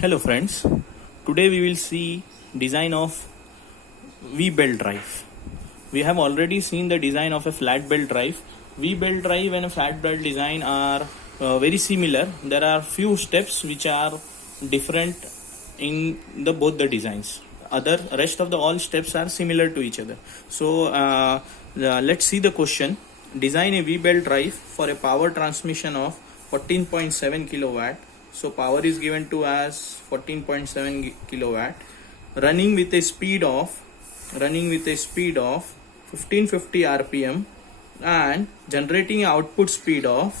Hello friends, today we will see design of V-belt drive. We have already seen the design of a flat belt drive. V-belt drive and a flat belt design are very similar. There are few steps which are different in the both the designs. Other rest of the all steps are similar to each other. So let's see the question. Design a V-belt drive for a power transmission of 14.7 kilowatt. So power is given to as 14.7 kilowatt, running with a speed of 1550 rpm and generating output speed of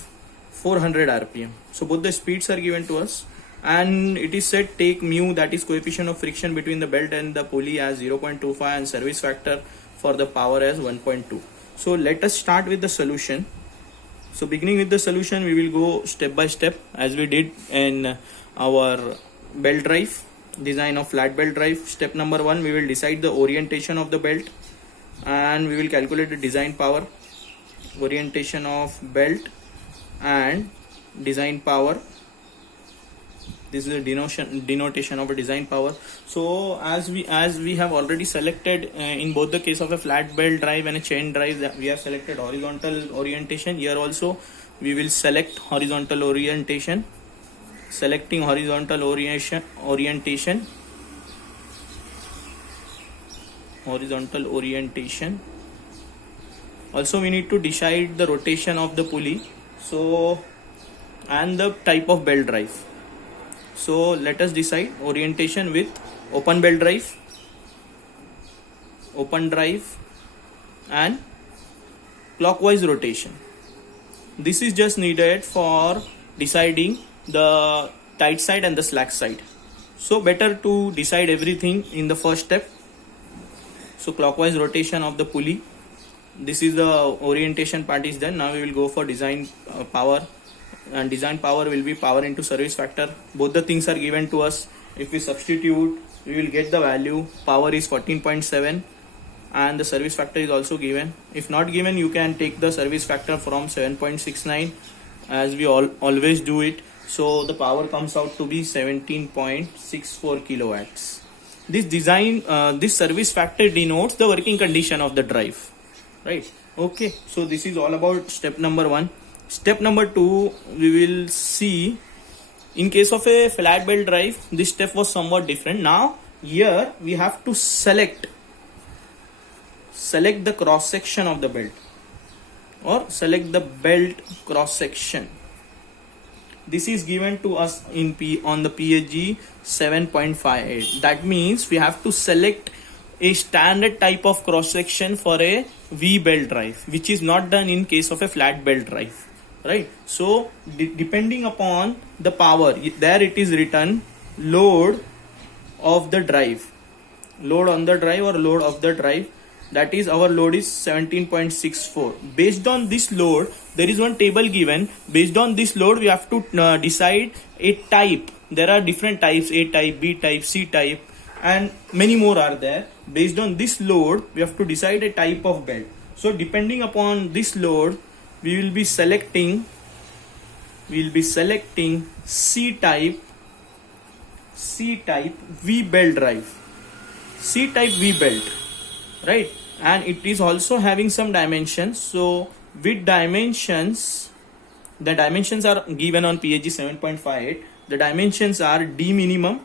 400 rpm. So both the speeds are given to us, and it is said take mu, that is coefficient of friction between the belt and the pulley, as 0.25 and service factor for the power as 1.2. So let us start with the solution. So beginning with the solution, we will go step by step as we did in our belt drive, design of flat belt drive. Step number 1, we will decide the orientation of the belt and we will calculate the design power, orientation of belt and design power. This is a denotation of a design power. So as we have already selected in both the case of a flat belt drive and a chain drive, that we have selected horizontal orientation. Here also we will select horizontal orientation. Selecting horizontal orientation. Also we need to decide the rotation of the pulley, so and the type of belt drive. So let us decide orientation with open belt drive, and clockwise rotation. This is just needed for deciding the tight side and the slack side. So better to decide everything in the first step. So clockwise rotation of the pulley. This is the orientation part is done. Now we will go for design power. And design power will be power into service factor. Both the things are given to us. If we substitute, we will get the value. Power is 14.7 and the service factor is also given. If not given, you can take the service factor from 7.69 as we always do it. So the power comes out to be 17.64 kilowatts. This service factor denotes the working condition of the drive, right? Okay, so this is all about step number 1. Step number 2, we will see in case of a flat belt drive, this step was somewhat different. Now here we have to select the cross section of the belt, or select the belt cross section. This is given to us on the PSG 7.58. That means we have to select a standard type of cross section for a V belt drive, which is not done in case of a flat belt drive. Right, so depending upon the power, there it is written load of the drive, load on the drive or load of the drive. That is, our load is 17.64. Based on this load, there is one table given. Based on this load, we have to decide a type. There are different types: A type, B type, C type, and many more are there. Based on this load, we have to decide a type of belt. So depending upon this load, we will be selecting C type V belt drive, C type V belt, right? And it is also having some dimensions. So with dimensions, the dimensions are given on PSG 7.58. The dimensions are D minimum,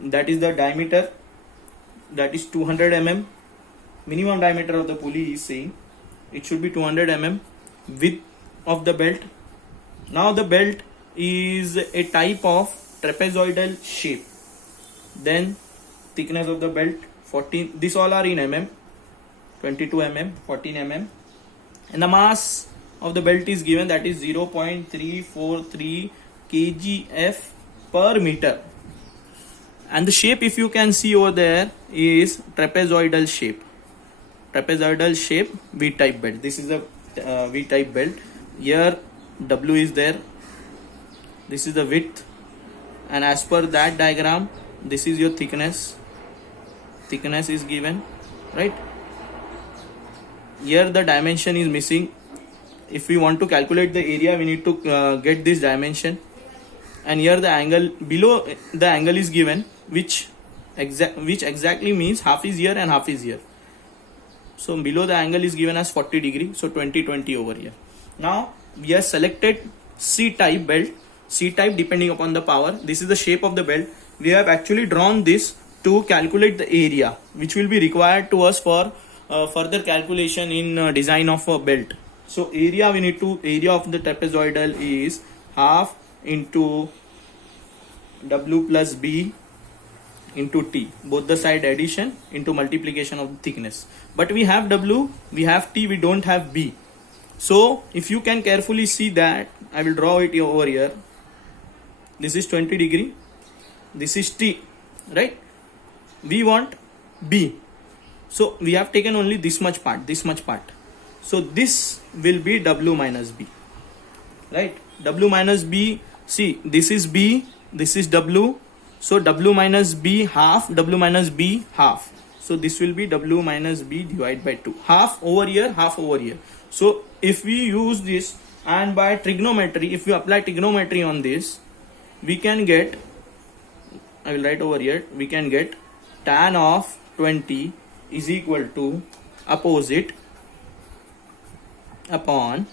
that is the diameter, that is 200 mm. Minimum diameter of the pulley is saying it should be 200 mm. Width of the belt. Now the belt is a type of trapezoidal shape. Then thickness of the belt 14. These all are in mm. 22 mm, 14 mm, and the mass of the belt is given, that is 0.343 kgf per meter. And the shape, if you can see over there, is trapezoidal shape. Trapezoidal shape V type belt. This is a V type belt. Here W is there. This is the width, and as per that diagram, this is your thickness. Thickness is given, right? Here the dimension is missing. If we want to calculate the area, we need to get this dimension, and here the angle below the angle is given, which exactly means half is here and half is here. So below the angle is given as 40 degree, so 20 over here. Now we have selected C type belt. C type depending upon the power. This is the shape of the belt. We have actually drawn this to calculate the area which will be required to us for further calculation in design of a belt. So area area of the trapezoidal is half into W plus B into T, both the side addition into multiplication of the thickness. But we have W, we have T, we don't have B. So if you can carefully see that, I will draw it over here. This is 20 degree, this is T, right? We want B, so we have taken only this much part. So this will be W minus B, right? W minus B, see, this is B, this is W, so W minus B half, W minus B half, so this will be W minus B divided by 2, half over here, half over here. So if we use this, and by trigonometry, if we apply trigonometry on this, we can get, I will write over here, we can get tan of 20 is equal to opposite upon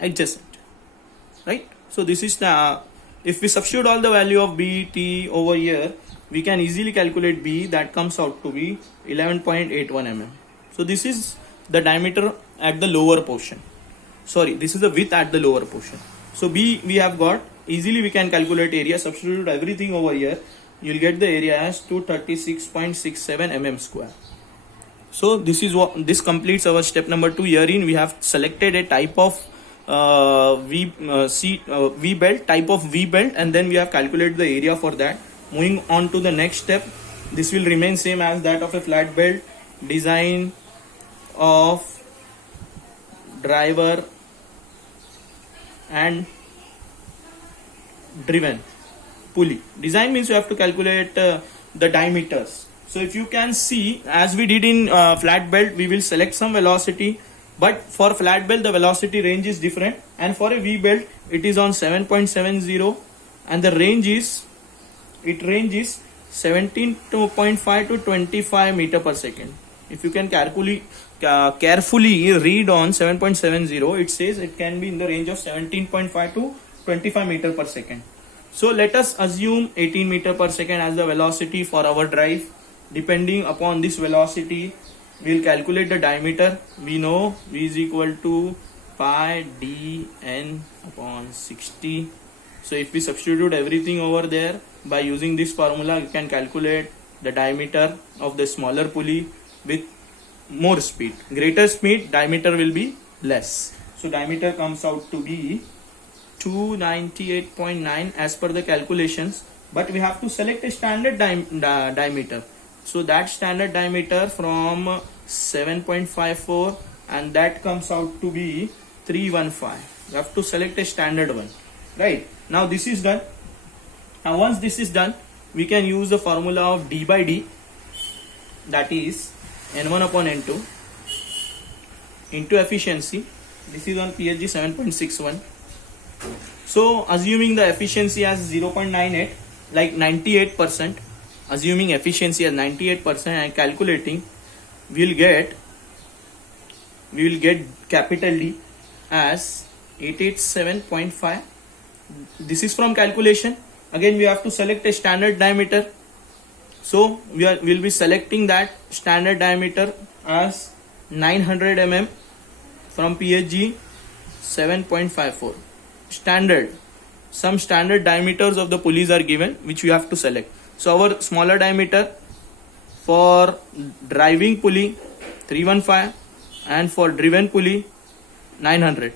adjacent, right? So this is the, if we substitute all the value of B, T over here, we can easily calculate B, that comes out to be 11.81 mm. So this is the diameter at the lower portion, sorry, this is the width at the lower portion. So B we have got, easily we can calculate area, substitute everything over here, you will get the area as 236.67 mm square. So this is what, this completes our step number 2. Herein we have selected a type of V belt, type of V belt, and then we have calculated the area for that. Moving on to the next step, this will remain same as that of a flat belt. Design of driver and driven pulley. Design means you have to calculate the diameters. So if you can see, as we did in flat belt, we will select some velocity, but for flat belt the velocity range is different, and for a V belt it is on 7.70, and the range is, it ranges 17.5 to 25 meter per second. If you can carefully read on 7.70, it says it can be in the range of 17.5 to 25 meter per second. So let us assume 18 meter per second as the velocity for our drive. Depending upon this velocity, we will calculate the diameter. We know V is equal to pi d n upon 60. So if we substitute everything over there by using this formula, we can calculate the diameter of the smaller pulley with more speed. Greater speed, diameter will be less. So diameter comes out to be 298.9 as per the calculations, but we have to select a standard diameter. So that standard diameter from 7.54, and that comes out to be 315. You have to select a standard one, right? Now this is done. Now once this is done, we can use the formula of d by d, that is n1 upon n2 into efficiency. This is on PSG 7.61. So assuming the efficiency as 0.98, like 98%, assuming efficiency as 98% and calculating, we will get capital D as 887.5. This is from calculation. Again we have to select a standard diameter. So we will be selecting that standard diameter as 900 mm from PSG 7.54. Standard, some standard diameters of the pulleys are given, which we have to select. So our smaller diameter for driving pulley 315 and for driven pulley 900.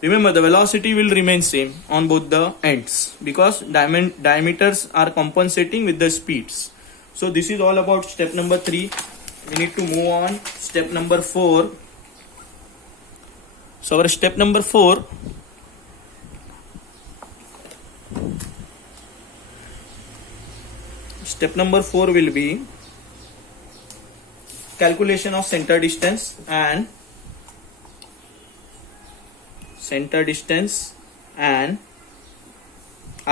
Remember, the velocity will remain same on both the ends because diameters are compensating with the speeds. So this is all about step number 3. We need to move on step number 4. So our step number 4, will be calculation of center distance and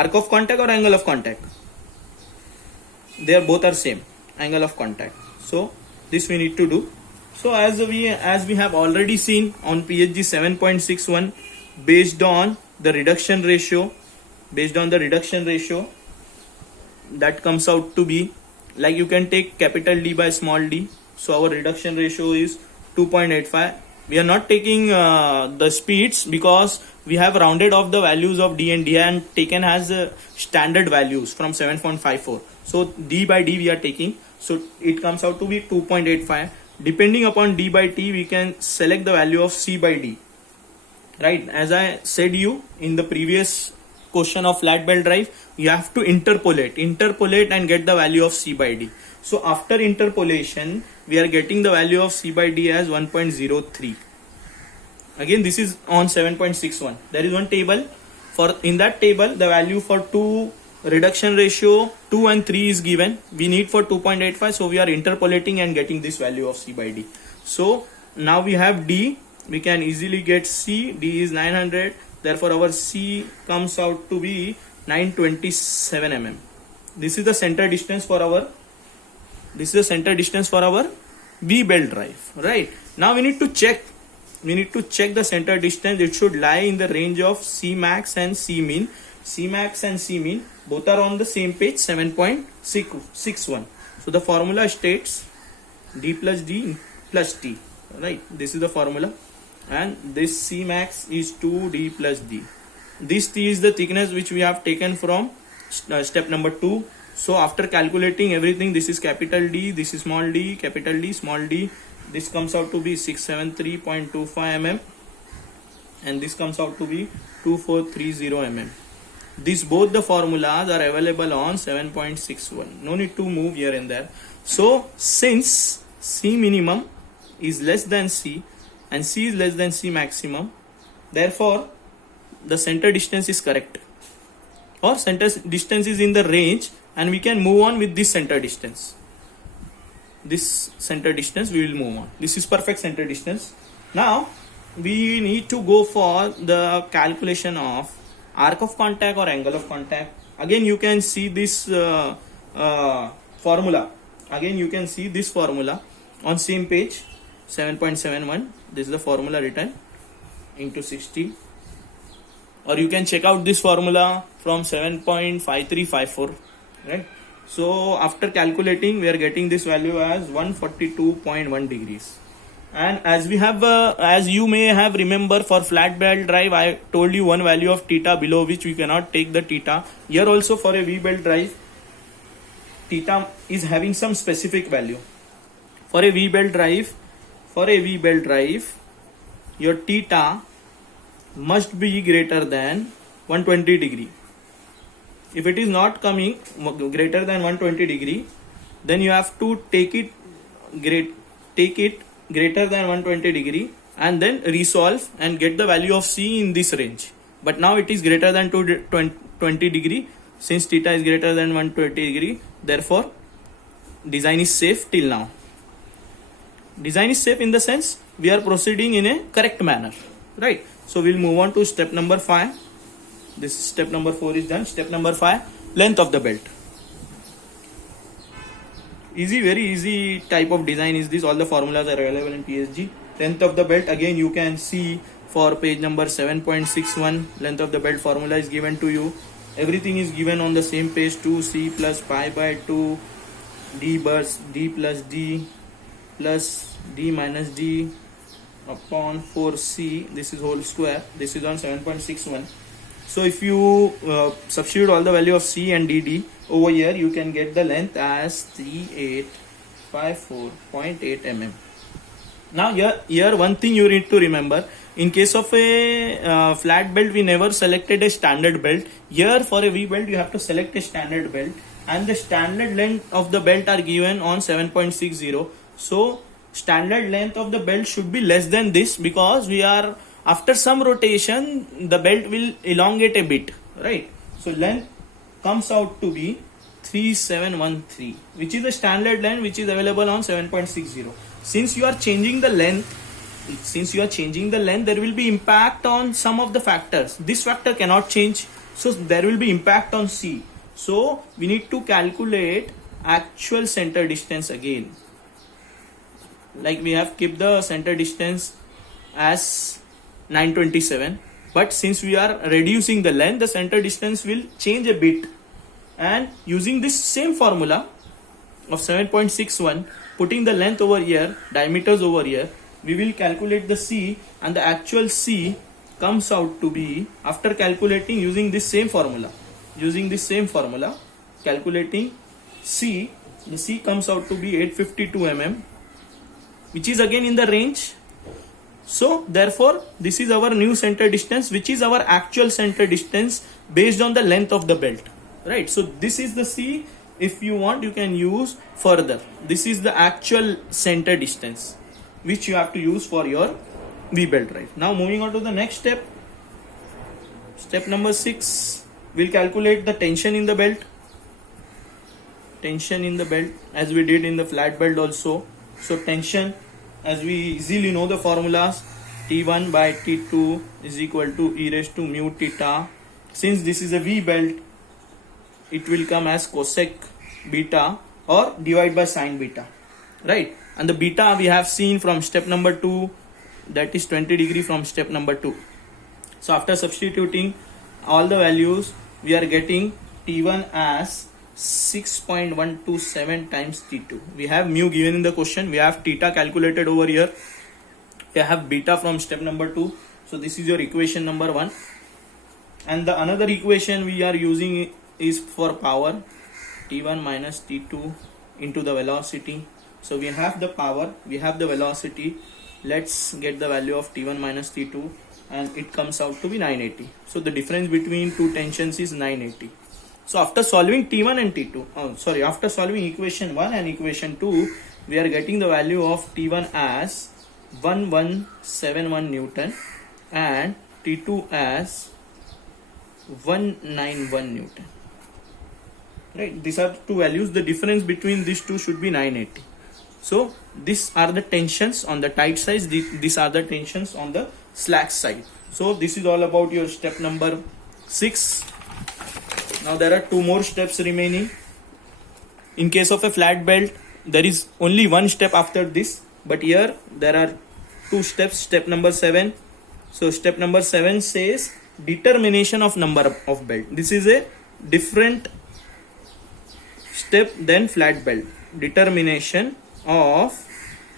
arc of contact or angle of contact? They are both are same, angle of contact. So this we need to do. So as we have already seen on PSG 7.61, based on the reduction ratio, that comes out to be, like, you can take capital D by small d. So our reduction ratio is 2.85. We are not taking the speeds because we have rounded off the values of d and taken as standard values from 7.54. So d by d we are taking, so it comes out to be 2.85. Depending upon d by t, we can select the value of c by d, right? As I said you in the previous question of flat belt drive, you have to interpolate and get the value of c by d. So after interpolation, we are getting the value of c by d as 1.03. Again, this is on 7.61. There is one table. In that table, the value for 2 reduction ratio 2 and 3 is given. We need for 2.85, so we are interpolating and getting this value of c by d. So now we have d, we can easily get c. D is 900, therefore our c comes out to be 927 mm. This is the center distance for our V belt drive, right? Now we need to check the center distance. It should lie in the range of C max and C mean. C max and C mean both are on the same page, 7.61. So the formula states d plus d plus t, right? This is the formula, and this C max is 2d plus d. This t is the thickness which we have taken from step number 2. So after calculating everything, this is capital D, this is small d, capital D, small d. This comes out to be 673.25 mm, and this comes out to be 2430 mm. These both the formulas are available on 7.61. No need to move here and there. So since C minimum is less than C and C is less than C maximum, therefore the center distance is correct, or center distance is in the range, and we can move on with this center distance. This center distance we will move on. This is perfect center distance. Now we need to go for the calculation of arc of contact or angle of contact. Again you can see this formula. On same page 7.71. This is the formula written into 60, or you can check out this formula from 7.5354, right? So after calculating, we are getting this value as 142.1 degrees. And as you may have remember, for flat belt drive, I told you one value of theta below which we cannot take the theta. Here also for a V belt drive, theta is having some specific value. For a V belt drive, your theta must be greater than 120 degree. If it is not coming greater than 120 degree, then you have to take it greater than 120 degree and then resolve and get the value of C in this range. But now it is greater than 220 degree. Since theta is greater than 120 degree, therefore design is safe till now. Design is safe in the sense we are proceeding in a correct manner, right? So we'll move on to step number 5. This step number 4 is done. Step number 5, length of the belt. Very easy type of design is this. All the formulas are available in PSG. Length of the belt, again you can see for page number 7.61. Length of the belt formula is given to you. Everything is given on the same page. 2c plus pi by 2 d plus d plus d minus d upon 4c. This is whole square. This is on 7.61. So if you substitute all the value of C and DD over here, you can get the length as 3854.8 mm. Now here one thing you need to remember. In case of a flat belt, we never selected a standard belt. Here for a V belt, you have to select a standard belt, and the standard length of the belt are given on 7.60. So standard length of the belt should be less than this, because we are after some rotation the belt will elongate a bit, right? So length comes out to be 3713, which is the standard length which is available on 7.60. Since you are changing the length, there will be impact on some of the factors. This factor cannot change, So there will be impact on C. So we need to calculate actual center distance again. Like we have kept the center distance as 927, but since we are reducing the length, the center distance will change a bit. And using this same formula of 7.61, putting the length over here, diameters over here, we will calculate the C, and the actual C comes out to be, after calculating using this same formula, calculating C, the C comes out to be 852 mm, which is again in the range. So therefore this is our new center distance, which is our actual center distance based on the length of the belt, right? So this is the C. If you want, you can use further. This is the actual center distance which you have to use for your V belt drive. Now moving on to the next step. Step number 6, we'll calculate the tension in the belt. Tension in the belt, as we did in the flat belt also. So tension, as we easily know the formulas, T1 by T2 is equal to E raised to mu theta. Since this is a V belt, it will come as cosec beta or divide by sine beta, right? And the beta we have seen from step number 2, that is 20 degree from step number 2. So after substituting all the values, we are getting T1 as 6.127 times T2. We have mu given in the question, we have theta calculated over here, we have beta from step number 2. So this is your equation number 1. And the another equation we are using is for power, T1 minus T2 into the velocity. So we have the power, we have the velocity. Let's get the value of T1 minus T2, and it comes out to be 980. So the difference between two tensions is 980. So after solving T1 and T2, after solving equation 1 and equation 2, we are getting the value of T1 as 1171 Newton and T2 as 191 Newton. Right? These are two values. The difference between these two should be 980. So these are the tensions on the tight side. These are the tensions on the slack side. So this is all about your step number 6. Now there are 2 more steps remaining. In case of a flat belt, there is only one step after this, but here there are 2 steps. Step number 7. So step number 7 says determination of number of belt. This is a different step than flat belt. Determination of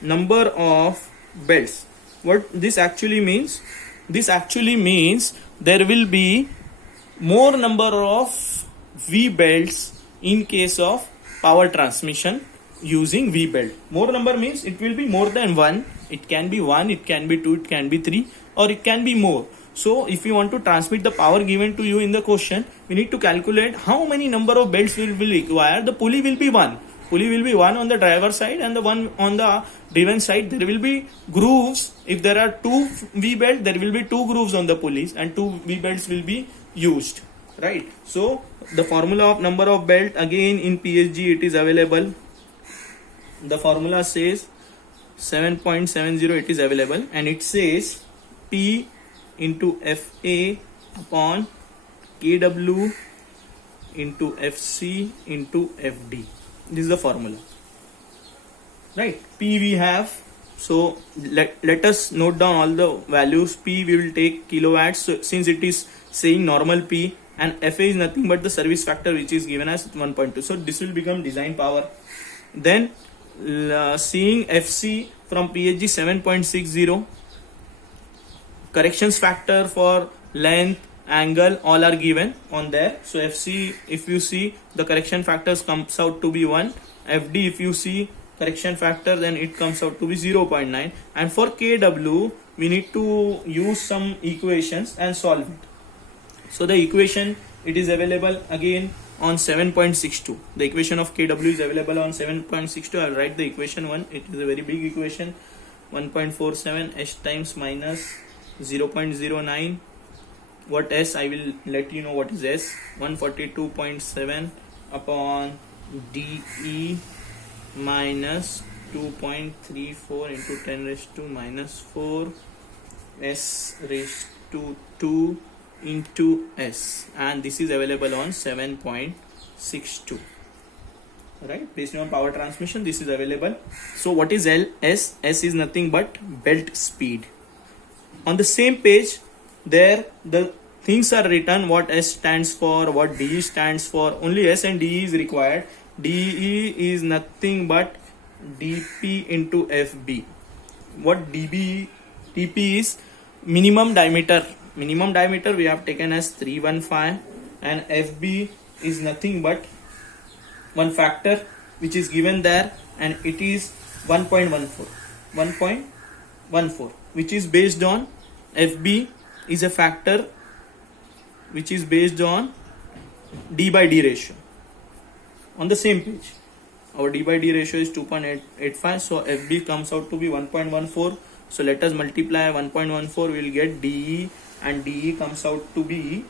number of belts. What this actually means? This actually means there will be more number of V belts in case of power transmission using V belt. More number means it will be more than 1. It can be 1, it can be 2, it can be 3, or it can be more. So if you want to transmit the power given to you in the question, we need to calculate how many number of belts will be required. The pulley will be 1. Pulley will be 1 on the driver side and the 1 on the driven side. There will be grooves. If there are 2 V belts, there will be 2 grooves on the pulleys and 2 V belts will be used, right? So the formula of number of belt, again in PSG it is available. The formula says 7.70, it is available, and it says P into FA upon KW into FC into FD. This is the formula, right? P we have, so let us note down all the values. P we will take kilowatts, so since it is saying normal P, and FA is nothing but the service factor which is given as 1.2, so this will become design power. Then seeing FC from PSG 7.60, corrections factor for length, angle, all are given on there. So FC, if you see, the correction factors comes out to be 1. FD, if you see correction factor, then it comes out to be 0.9. And for KW, we need to use some equations and solve it. So the equation, it is available again on 7.62. The equation of KW is available on 7.62. I'll write the equation 1. It is a very big equation. 1.47 S times minus 0.09. What S? I will let you know what is S. 142.7 upon DE minus 2.34 into 10 raised to minus 4 S raised to 2 into S, and this is available on 7.62. Right, based on power transmission, this is available. So what is S is nothing but belt speed. On the same page, there the things are written, what S stands for, what DE stands for. Only S and DE is required. DE is nothing but dP into FB. What dP is minimum diameter. Minimum diameter we have taken as 315, and FB is nothing but one factor which is given there, and it is 1.14, which is based on FB is a factor which is based on D by D ratio. On the same page, our D by D ratio is 2.85, so FB comes out to be 1.14. So let us multiply 1.14, we will get DE, and DE comes out to be,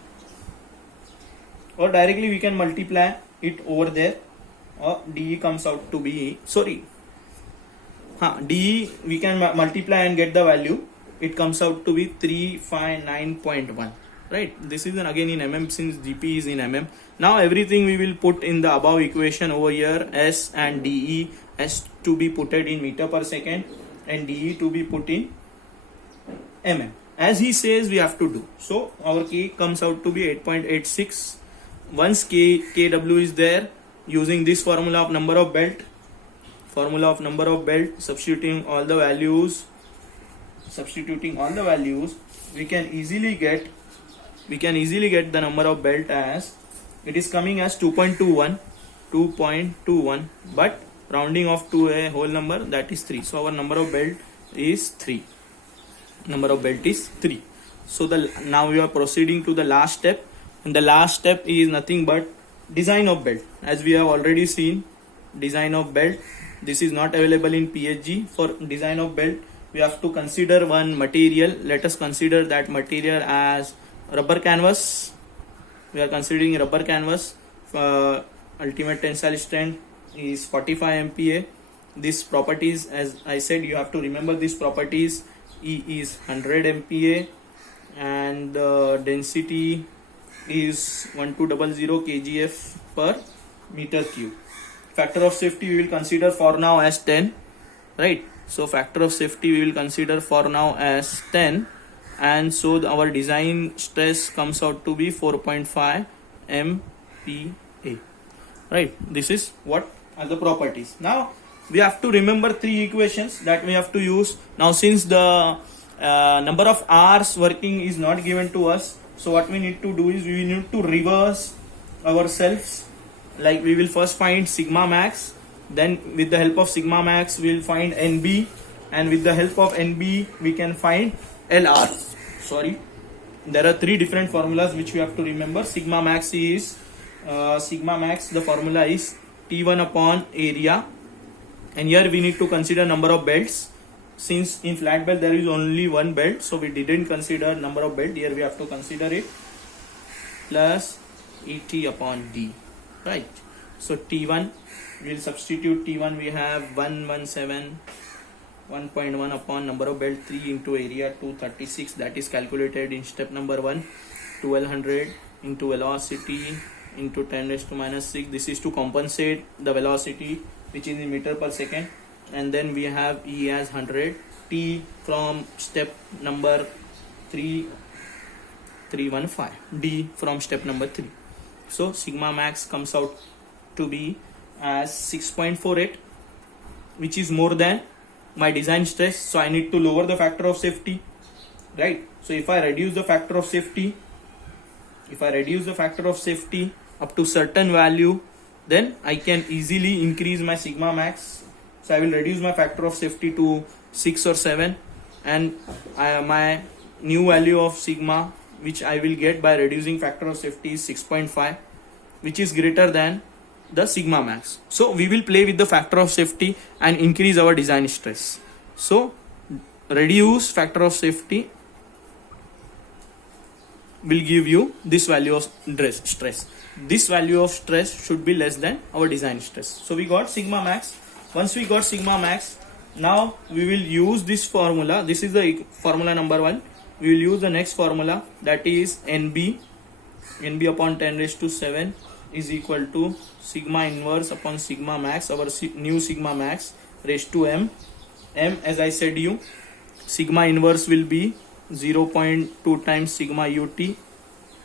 or directly we can multiply it over there, or DE comes out to be, DE we can multiply and get the value. It comes out to be 359.1. Right, this is again in mm, since GP is in mm. Now everything we will put in the above equation over here. S and DE has to be put in meter per second, and DE to be put in mm, as he says we have to do. So our K comes out to be 8.86. Once kW is there, using this formula of number of belt, substituting all the values, we can easily get the number of belt as, it is coming as 2.21, but rounding off to a whole number, that is 3. So our number of belt is 3. So now we are proceeding to the last step, and the last step is nothing but design of belt. As we have already seen, design of belt, this is not available in PSG. For design of belt, we have to consider one material. Let us consider that material as rubber canvas. We are considering rubber canvas. Ultimate tensile strength is 45 MPa. These properties, as I said, you have to remember these properties. E is 100 MPa, and the density is 1200 kgf per meter cube. Factor of safety we will consider for now as 10. Right, so factor of safety we will consider for now as 10, and so our design stress comes out to be 4.5 MPa. Right, this is what are the properties. Now we have to remember 3 equations that we have to use. Now since the number of hours working is not given to us, so what we need to do is we need to reverse ourselves. Like we will first find sigma max, then with the help of sigma max we will find NB, and with the help of NB we can find LR. There are 3 different formulas which we have to remember. Sigma max, the formula is T1 upon area, and here we need to consider number of belts. Since in flat belt there is only one belt, so we didn't consider number of belt. Here we have to consider it, plus ET upon D. Right, so T1, we will substitute T1. We have 117.1 upon number of belt 3 into area 236. That is calculated in step number 1. 1200 into velocity into 10 raised to minus 6. This is to compensate the velocity which is in meter per second. And then we have E as 100, T from step number 315, D from step number 3. So sigma max comes out to be as 6.48, which is more than my design stress. So I need to lower the factor of safety, right? So if I reduce the factor of safety, up to certain value, then I can easily increase my sigma max. So I will reduce my factor of safety to 6 or 7, and my new value of sigma which I will get by reducing factor of safety is 6.5, which is greater than the sigma max. So we will play with the factor of safety and increase our design stress. So reduce factor of safety will give you this value of stress. This value of stress should be less than our design stress. So we got sigma max. Once we got sigma max, now we will use this formula. This is the formula number 1. we will use the next formula, that is NB upon 10 raised to 7 is equal to sigma inverse upon sigma max, our new sigma max raised to m. As I said you, sigma inverse will be 0.2 times sigma ut,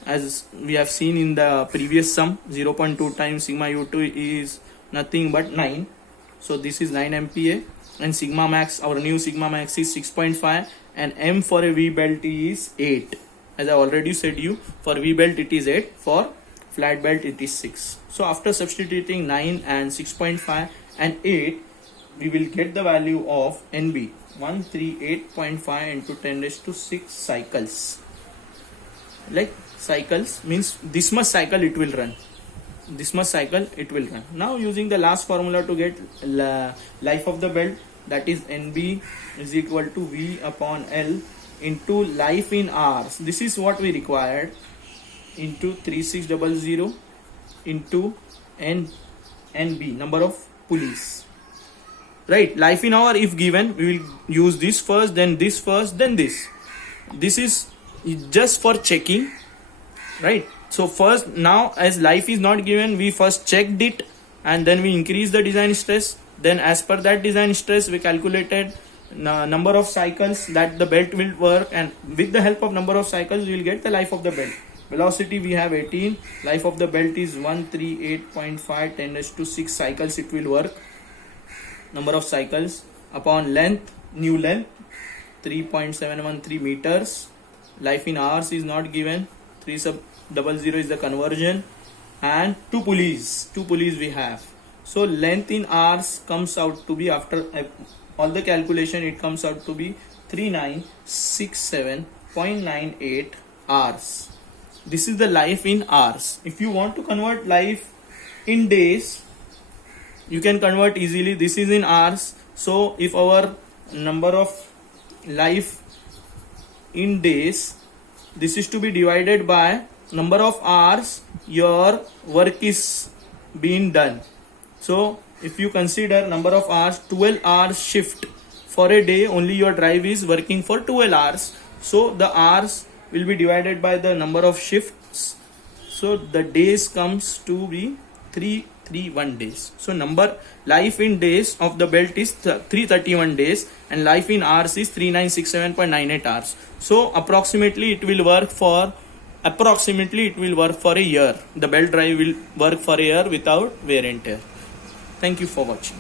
as we have seen in the previous sum. 0.2 times sigma ut is nothing but 9, so this is 9 MPa. And sigma max, our new sigma max is 6.5, and m for a V belt is 8. As I already said you, for V belt it is 8, for flat belt it is 6. So after substituting 9 and 6.5 and 8, we will get the value of NB 138.5 into 10 raised to 6 cycles. Like cycles means this much cycle it will run. This much cycle it will run. Now using the last formula to get life of the belt, that is NB is equal to V upon L into life in hours. This is what we required, into 3600 into NB, number of pulleys. Right, life in hour if given, we will use this first, then this first, then this. This is just for checking, right? So first, now as life is not given, we first checked it and then we increase the design stress. Then as per that design stress, we calculated number of cycles that the belt will work, and with the help of number of cycles we will get the life of the belt. Velocity we have 18, life of the belt is 138.5, 10 raised to 6 cycles it will work. Number of cycles upon length, new length 3.713 meters. Life in hours is not given, 300 is the conversion, and two pulleys we have. So length in hours comes out to be, after all the calculation, it comes out to be 3967.98 hours. This is the life in hours. If you want to convert life in days, you can convert easily. This is in hours. So if our number of life in days, this is to be divided by number of hours your work is being done. So if you consider number of hours, 12 hours shift for a day, only your drive is working for 12 hours. So the hours will be divided by the number of shifts. So the days comes to be 331 days. So number life in days of the belt is 331 days, and life in hours is 3967.98 hours. So approximately it will work for a year. The belt drive will work for a year without wear and tear. Thank you for watching.